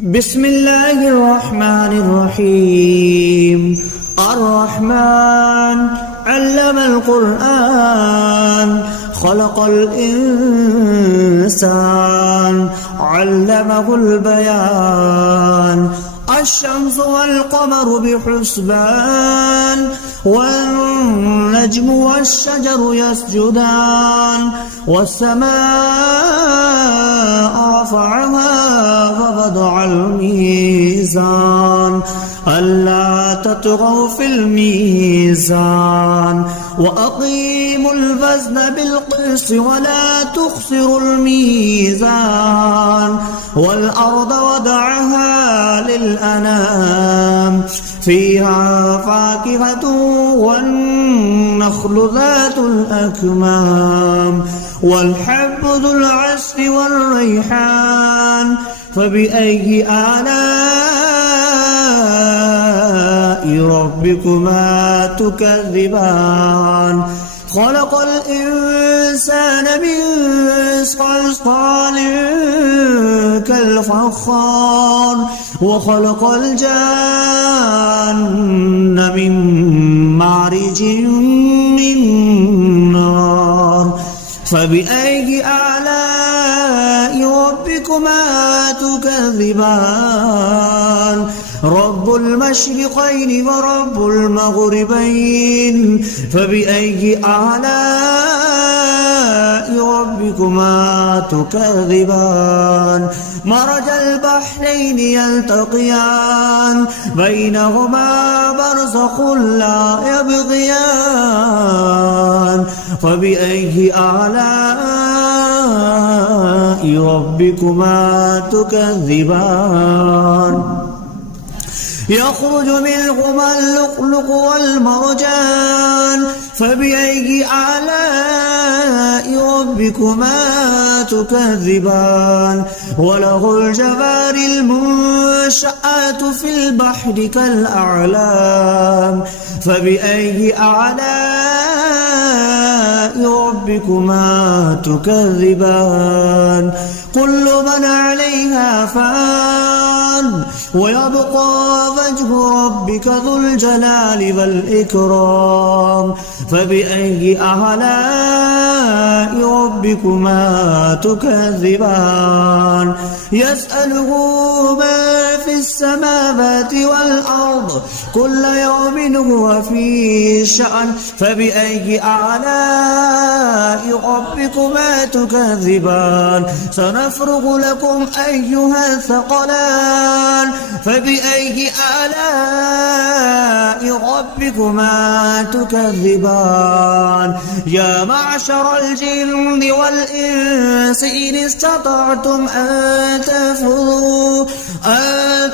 بسم الله الرحمن الرحيم. الرحمن علم القرآن خلق الإنسان علمه البيان. الشمس والقمر بحسبان والنجم والشجر يسجدان والسماء رفعها ووضع الميزان ألا تطغوا في الميزان وأقيموا الوزن بالقسط ولا تخسروا الميزان والأرض وضعها للأنام فيها فاكهة والنخل ذات الأكمام والحب ذو العصف والريحان. فبأي آلاء ربكما تكذبان؟ خلق الإنسان من صلصال كالفخار وخلق الجان من مارج من نار. فبأي آلاء ربكما تكذبان؟ رب المشرقين ورب المغربين. فبأي آلاء ربكما تكذبان؟ مرج البحرين يلتقيان بينهما برزخ لا يبغيان. فبأي آلاء ربكما تكذبان؟ يخرج منهما اللؤلؤ والمرجان. فبأي آلاء ربكما تكذبان؟ وله الجوار المنشآت في البحر كالأعلام. فبأي آلاء ربكما تكذبان؟ كل من عليها فان ويبقى وجه ربك ذو الجلال والإكرام. فبأي آلاء ربكما تكذبان؟ يسأله ما في السماوات والأرض كل يوم هو في شأن. فبأي آلاء ربكما تكذبان؟ سنفرغ لكم أيها الثقلان. فبأي آلاء ربكما تكذبان؟ يا معشر الجن والإنس إن استطعتم أن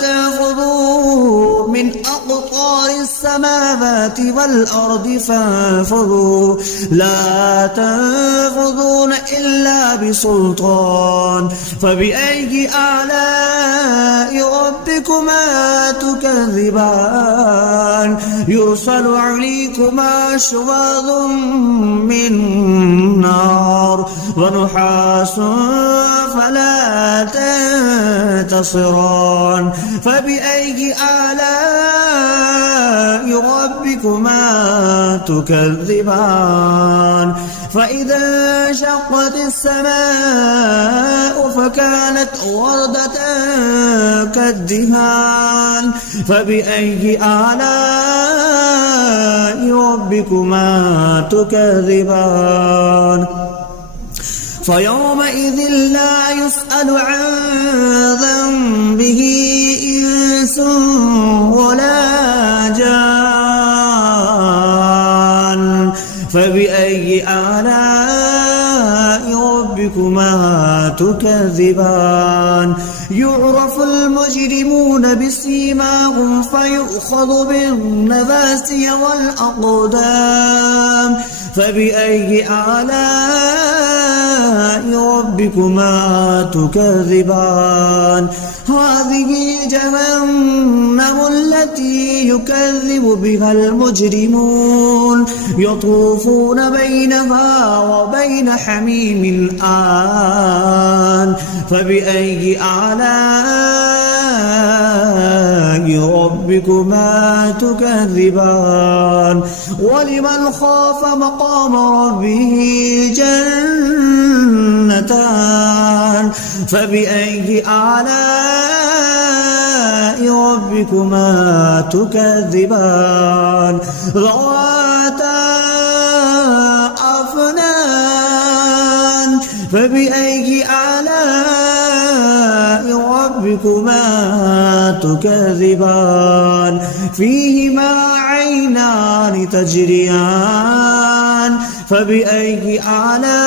تنفذوا من أقطار السماوات والأرض فانفذوا لا تنفذون إلا بسلطان. فبأي آلاء ربكما تكذبان؟ يرسل عليكما شواظ من نار ونحاس فلا تنتصران. فبأي آلاء ربكما تكذبان؟ فإذا انشقت السماء فكانت وردة كالدهان. فبأي آلاء ربكما تكذبان؟ فيومئذ لا يسأل عن ذنبه إنس ولا جان. فبأي آلاء ربكما تكذبان؟ يعرف المجرمون بسيماهم فيؤخذ بالنواسي والأقدام. فبأي آلاء ربكما تكذبان؟ هذه جهنم التي يكذب بها المجرمون يطوفون بينها وبين حميم آن. فبأي آلاء ربكما تكذبان ولمن خاف مقام ربه جنتان فبأي آلاء ربكما تكذبان ذواتا أفنان فبأي آلاء ربكما تكذبان فيهما عينان تجريان فبأي آلاء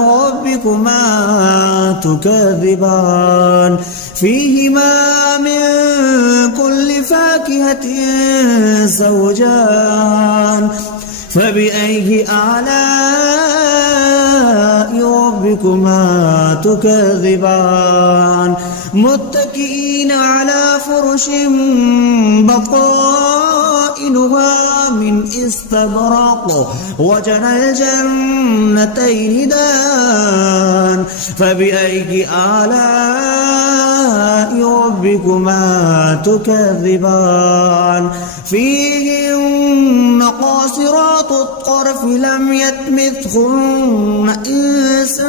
ربكما تكذبان فيهما من كل فاكهة زوجان فبأي آلاء ربكما تكذبان متكئين على فرش بطائنها من استبرق وجنى الجنتين دان فبأي آلاء ربكما تكذبان فيهن قاصرات الطرف لم يطمثهن إنس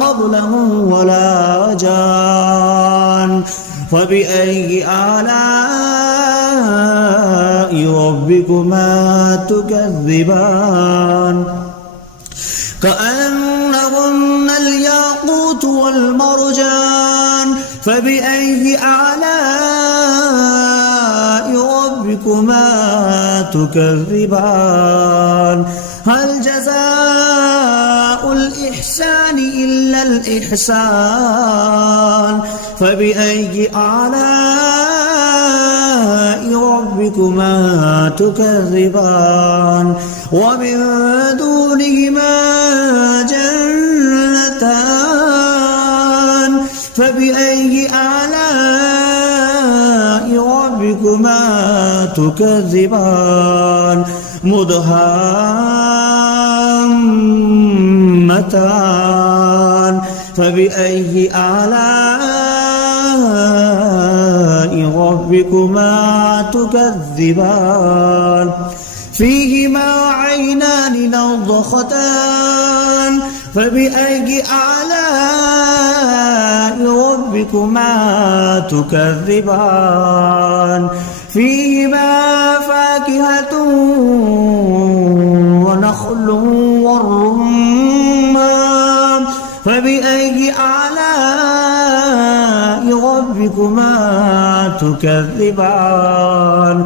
قبلهم ولا جان فبأي آلاء ربكما تكذبان كأنهن الياقوت والمرجان فبأي آلاء ربكما تكذبان هل جزاء الإحسان إلا الإحسان فبأي آلاء ربكما تكذبان ومن دونهما جنتان فبأي آلاء ربكما تكذبان مدهامتان فبأي آلاء ربكما تكذبان فيهما عينان نضختان فبأي آلاء ربكما تكذبان فيهما فاكهة ونخل والرمان فبأي آلاء ربكما تكذبان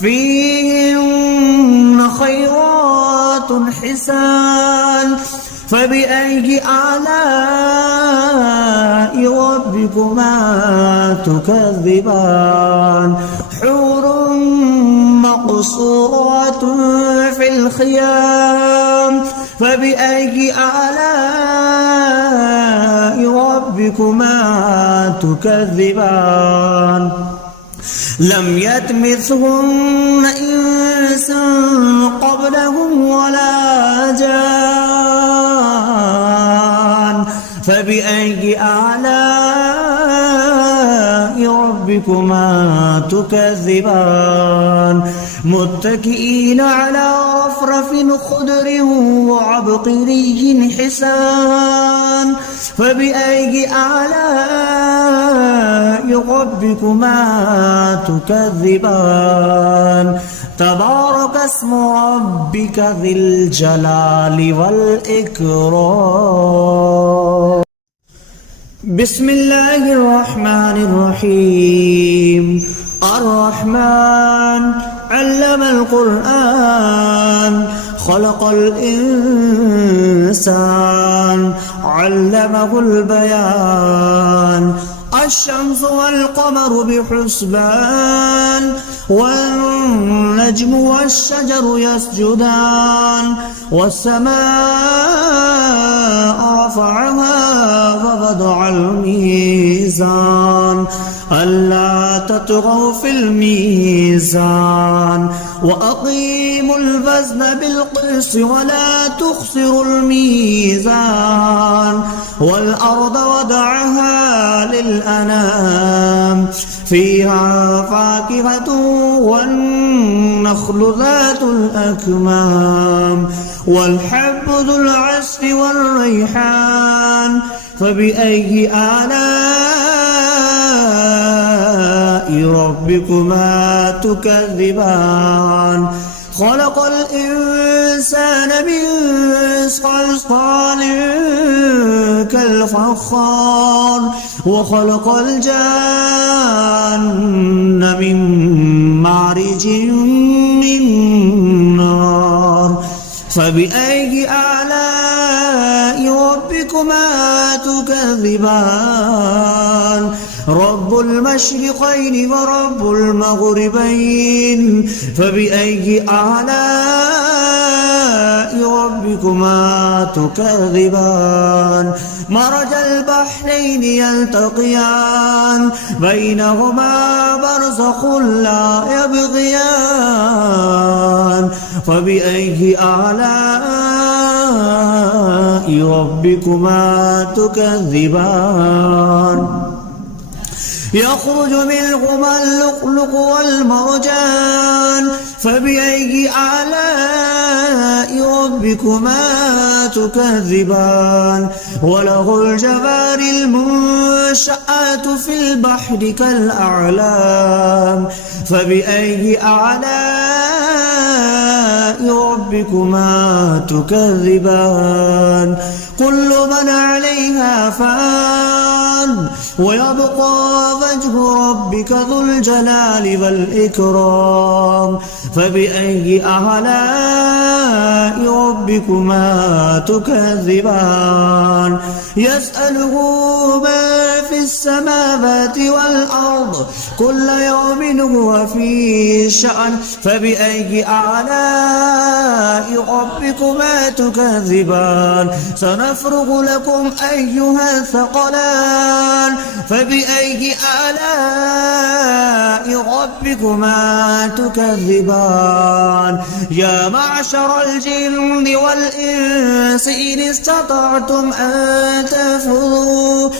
فيهن خيرات حسان فبأي آلاء ربكما تكذبان حور مقصورات في الخيام فبأي آلاء ربكما تكذبان لم يطمثهن إنس قبلهم ولا جان فبأي آلاء ربكما تكذبان متكئين على رفرف خضر وعبقري حسان فبأي آلاء ربكما تكذبان تبارك اسم ربك ذي الجلال والإكرام بسم الله الرحمن الرحيم الرحمن علم القرآن خلق الإنسان علمه البيان الشمس والقمر بحسبان والنجم والشجر يسجدان والسماء رفعها ووضع الميزان ألا تطغوا في الميزان وأقيموا الوزن بالقسط ولا تخسروا الميزان والأرض وضعها للأنام فيها فاكهة والنخل ذات الأكمام والحب ذو العصف والريحان فبأي آلاء ربكما تكذبان خلق الإنسان من صلصال كالفخار وخلق الجان من مارج من نار فبأي آلاء ربكما تكذبان رب المشرقين ورب المغربين فبأي آلاء ربكما تكذبان مرج البحرين يلتقيان بينهما برزخ لا يبغيان فبأي آلاء ربكما تكذبان يخرج منهما اللؤلؤ والمرجان فبأي آلاء ربكما تكذبان وله الجوار المنشآت في البحر كالأعلام فبأي آلاء ربكما تكذبان كل من عليها فان ويبقى وجه ربك ذو الجلال والإكرام فبأي آلاء ربكما تكذبان يسأله ما في السماوات والأرض كل يوم هو في شأن فبأي آلاء ربكما تكذبان سنفرغ لكم أيها الثقلان فبأي آلاء ربكما تكذبان يا معشر الجن والإنس إن استطعتم أن تنفذوا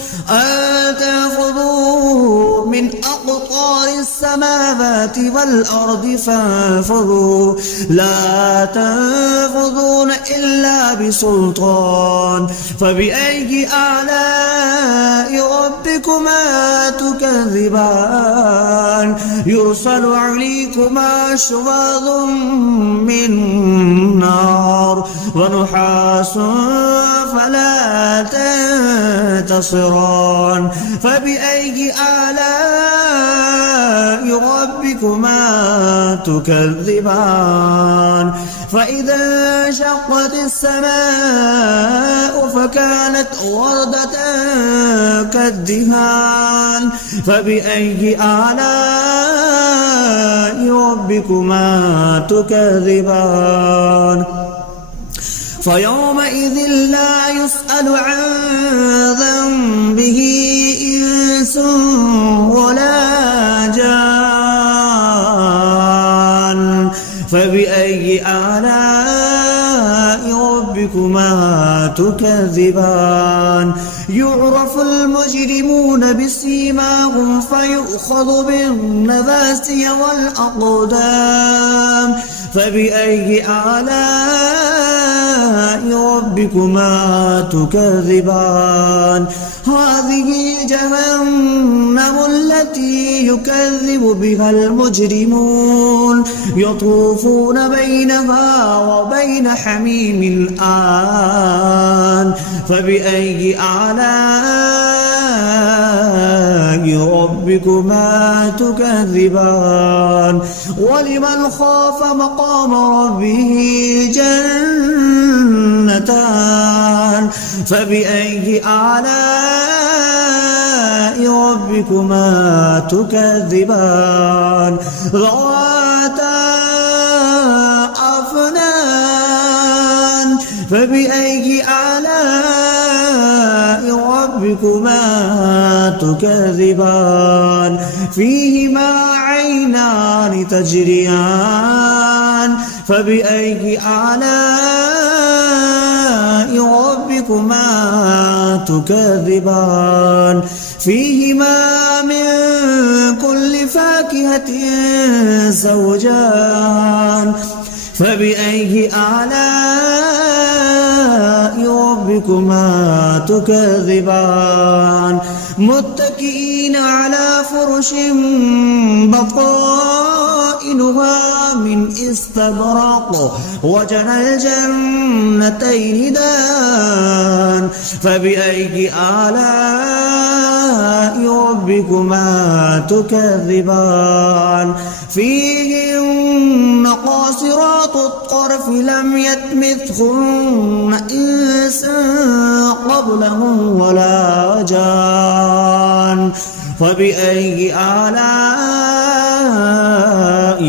من أقطار السماوات والأرض فانفذوا لا تنفذون إلا بسلطان فبأي آلاء ربكما تكذبان يرسل عليكما شواظ من نار ونحاس فلا تنتصران فبأي آلاء ربكما تكذبان فإذا انشقت السماء فكانت وردة كالدهان فبأي آلاء ربكما تكذبان فيومئذ لا يسأل عن ذنبه إنس ولا جان فبأي آلاء ربكما تكذبان يعرف المجرمون بسيماهم فيؤخذ بالنواسي والأقدام فبأي آلاء ربكما تكذبان هذه جهنم التي يكذب بها المجرمون يطوفون بينها وبين حميم آن فبأي آلاء ربكما تكذبان ولمن خاف مقام ربه جنتان فبأي آلاء ربكما تكذبان ذواتا أفنان فبأي آلاء ربكما تكذبان فيهما عينان تجريان فبأي آلاء ربكما تكذبان فيهما من كل فاكهة زوجان فبأي آلاء ربكما تكذبان متكئين على فرش بطائنها من استبرق وجنى الجنتين دان فبأي آلاء ربكما تكذبان فيهن قاصرات الطرف لم يطمثهن إنس قبلهم ولا جان فبأي آلاء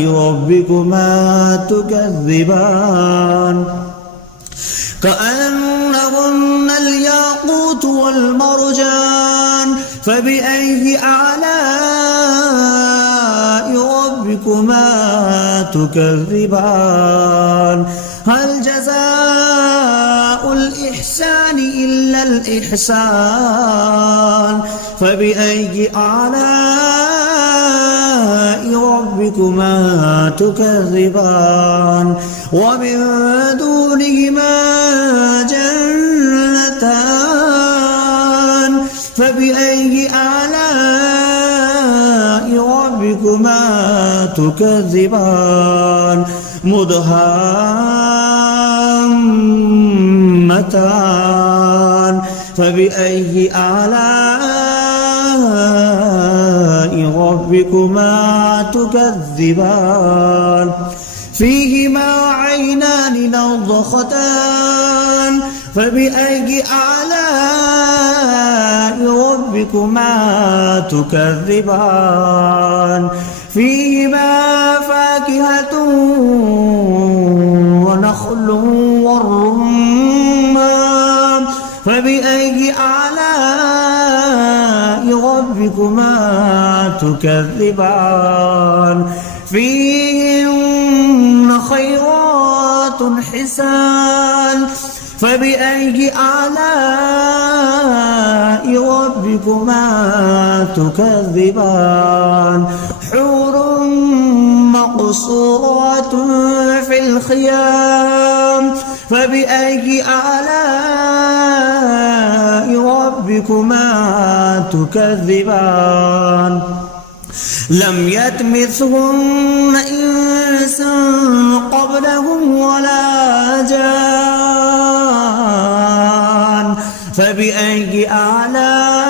ربكما تكذبان كأنهن الياقوت والمرجان فبأي آلاء ربكما تكذبان هل جزاء الإحسان إلا الإحسان فبأي آلاء ربكما تكذبان ومن دونهما جنتان فبأي آلاء ربكما تكذبان مدهامتان فبأي آلاء ربكما تكذبان فيهما عينان نضختان فبأي آلاء ربكما تكذبان فيهما فاكهة ونخل والرمان فبأي آلاء ربكما تكذبان فيهن خيرات حسان فبأي آلاء ربكما تكذبان حور مقصورات في الخيام فبأي آلاء ربكما تكذبان لم يطمثهن إنس قبلهم ولا جان فبأي آلاء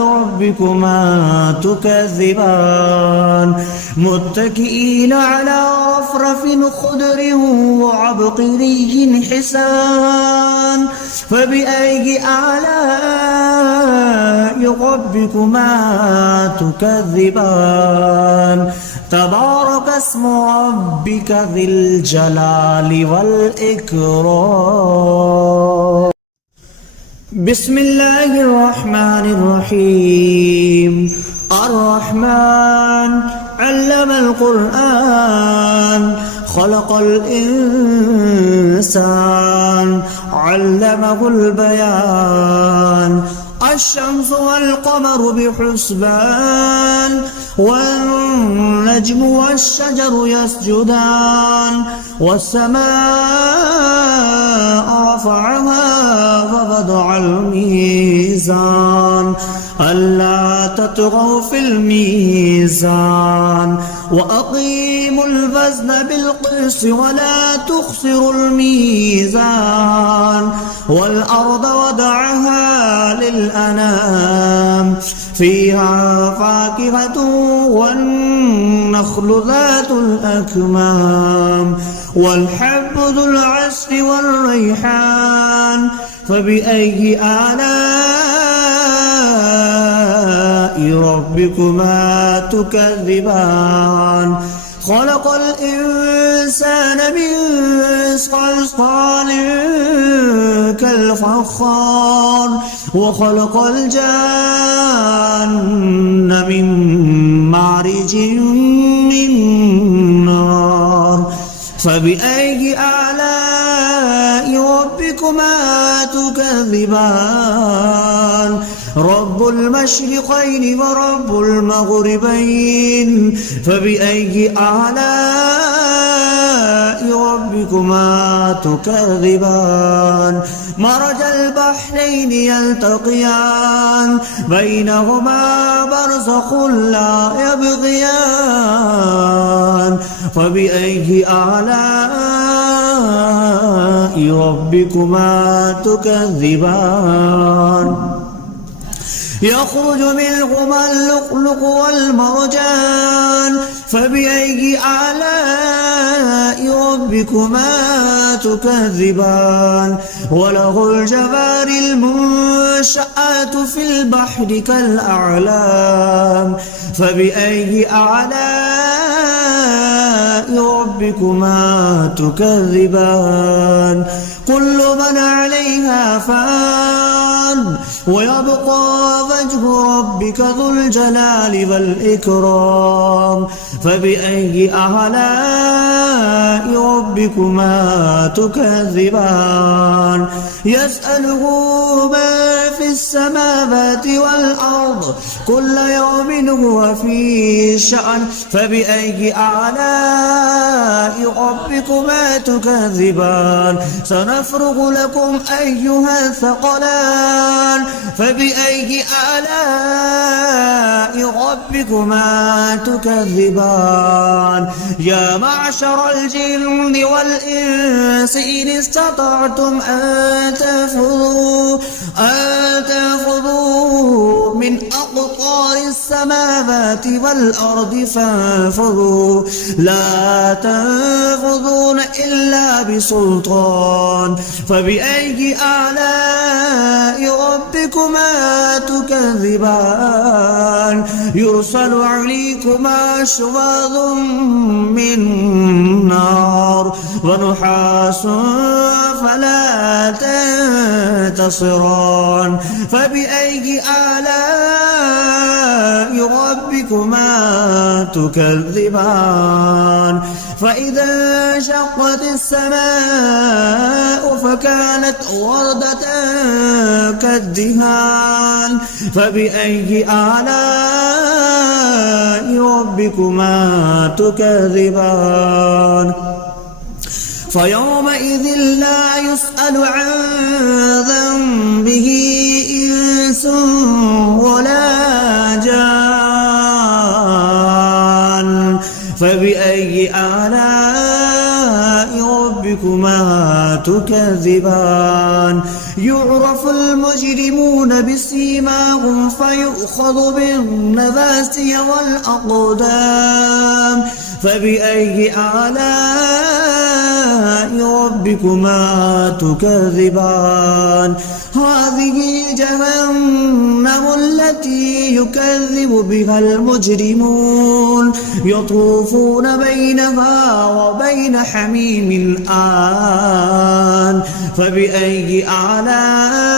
ربكما تكذبان متكئين على رفرف خضر وعبقري حسان فبأي آلاء ربكما تكذبان تبارك اسم ربك ذي الجلال والإكرام بسم الله الرحمن الرحيم الرحمن علم القرآن خلق الإنسان علمه البيان الشمس والقمر بحسبان والنجم والشجر يسجدان والسماء رفعها ووضع الميزان ألا تطغوا في الميزان وأقيموا الوزن بالقسط ولا تخسروا الميزان والأرض وضعها للأنام فيها فاكهة والنخل ذات الأكمام والحب ذو العصف والريحان فبأي آلاء ربكما تكذبان خلق الإنسان من صلصال كالفخار وخلق الجان من مارج من نار فبأي آلاء ربكما تكذبان رب المشرقين ورب المغربين فبأي آلاء ربكما تكذبان مرج البحرين يلتقيان بينهما برزخ لا يبغيان فبأي آلاء ربكما تكذبان يخرج منهما اللؤلؤ والمرجان فبأي آلاء ربكما تكذبان وله الجوار المنشآت في البحر كالأعلام فبأي آلاء ربكما تكذبان كل من عليها فان ويبقى وجه ربك ذو الجلال والإكرام فبأي آلاء ربكما تكذبان يسأله من في السماوات والأرض كل يوم هو في شأن فبأي آلاء ربكما تكذبان سنفرغ لكم أيها الثقلان فبأي آلاء ربكما تكذبان يا معشر الجن والإنس إن استطعتم أن تنفذوا من أقطار السماوات والأرض فانفذوا لا تنفذون إلا بسلطان فبأي آلاء ربكما تكذبان يرسل عليكما شواظ من نار ونحاس فلا تنتصران فبأي آلاء ربكما تكذبان فإذا انشقت السماء فكانت وردة كالدهان فبأي آلاء ربكما تكذبان فيومئذ لا يسأل عن ذنبه إنس ولا جان فبأي آلاء ربكما تكذبان يعرف المجرمون بسيماهم فيؤخذ بالنواسي والأقدام فبأي آلاء ربكما تكذبان هذه جهنم التي يكذب بها المجرمون يطوفون بينها وبين حميم آن فبأي آلاء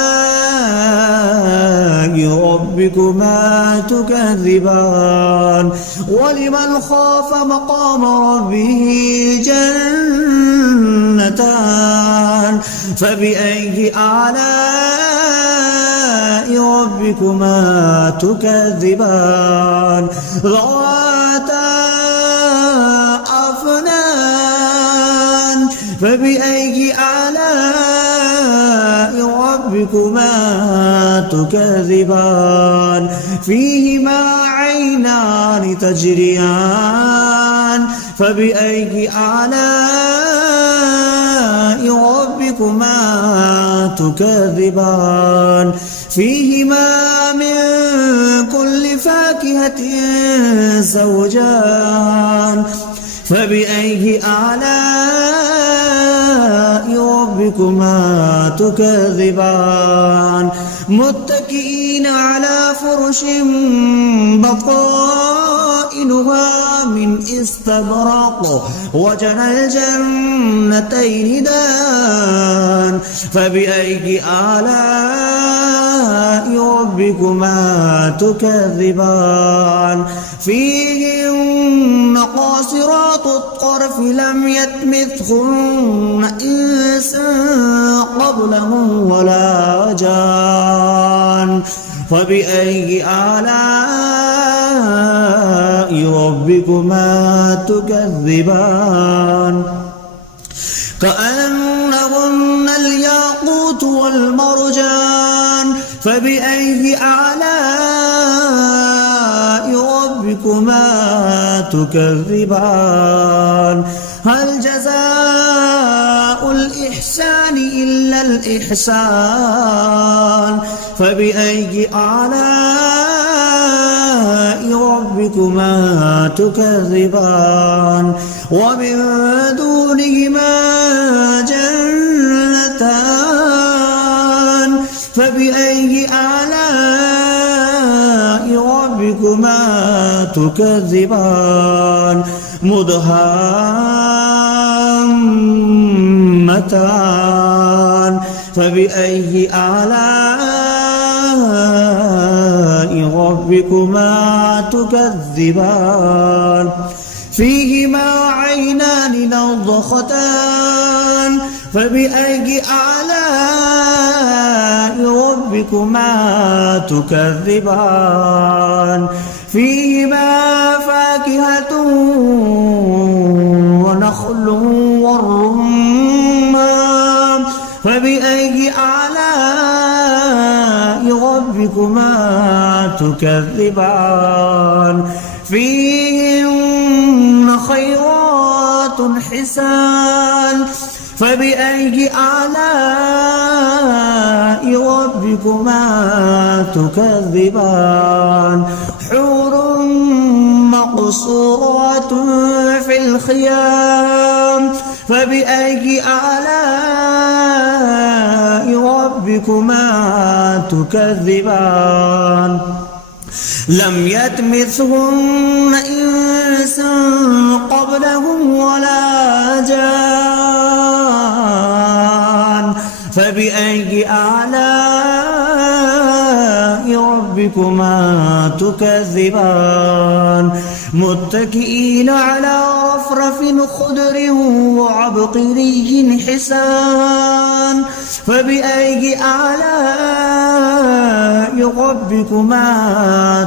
ربكما تكذبان ولمن خاف مقام ربه جنتان فبأي آلاء ربكما تكذبان ذواتا أفنان فبأي آلاء ربكما تكذبان فيهما عينان تجريان فبأي آلاء ربكما تكذبان فيهما من كل فاكهة زوجان فبأي آلاء ربكما تكذبان متكئين على فرش بطائنها من استبرق وجنى الجنتين دان فبأي آلاء ربكما تكذبان فيهن قاصرات الطرف لم يطمثهن إنس قبلهم ولا جان فبأي آلاء ربكما تكذبان كأنهن الياقوت والمرجان فبأي آلاء ربكما تكذبان هل جزاء الإحسان إلا الإحسان فبأي آلاء ربكما تكذبان ومن دونهما جنتان فبأي آلاء ربكما تكذبان مدهامتان فبأي آلاء ربكما تكذبان فيهما عينان نضختان فبأي آلاء ربكما تكذبان فيهما فاكهة ونخل والرمان فبأي آلاء ربكما تكذبان فيهن خيرات حسان فبأي آلاء ربكما تكذبان حور مقصورات في الخيام فبأي آلاء ربكما تكذبان لم يطمثهن إنس قبلهم ولا جان فبأي آلاء ربكما تكذبان متكئين على رفرف خضر وعبقري حسان فبأي آلاء ربكما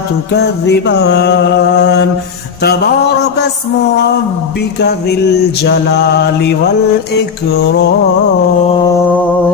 تكذبان تبارك اسم ربك ذي الجلال والإكرام.